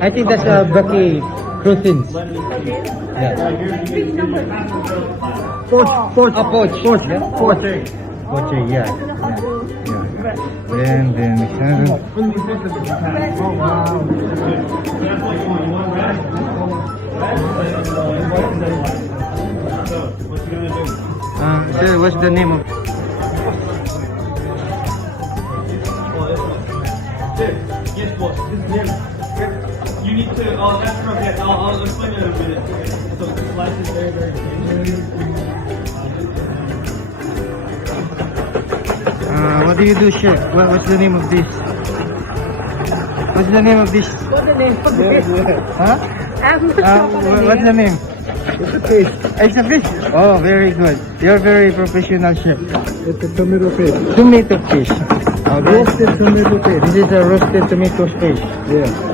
I think that's a Bucky Cruisins. Yeah. Poach. A poach. Poach. Yeah. Poach. Poach, yeah. Then, Oh, wow. sir, what's the name of? Yes, boss. You need to. That's correct. Yes, I'll explain it in a minute. So this license is very, very dangerous. What do you do, chef? What's the name of this? What's the name of this? What's the name of this? Huh? I'm not sure What's the name? It's a fish. It's a fish. Oh, very good. You're very professional chef. It's a tomato fish. Tomato fish. Oh, Roasted tomato fish. this is a roasted tomato fish. Yeah.